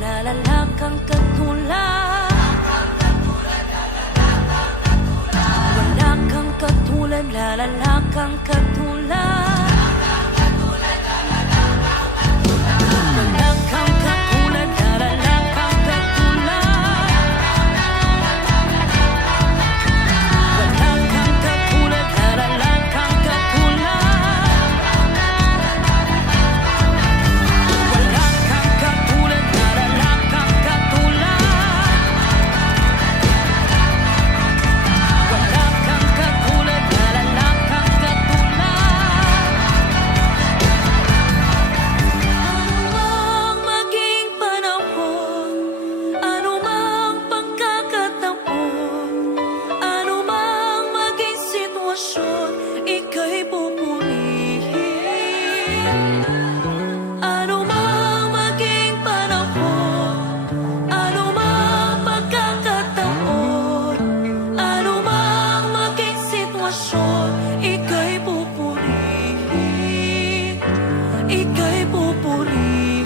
lalala kang katulad. Wala kang katulad, lalala kang katulad. Wala kang katulad, lalala kang katulad. Wala kang katulad, lalala kang katulad. Wala kang katulad, lalala kang katulad. Wala kang katulad, lalala kang katulad. Anumang maging panahon, anumang pagkakataon, anumang maging sitwasyon, ika'y pupurihin. Anumang maging panahon, anumang pagkakataon, anumang maging sitwasyon, ika'y pupurihin. Ika'y pupurihin.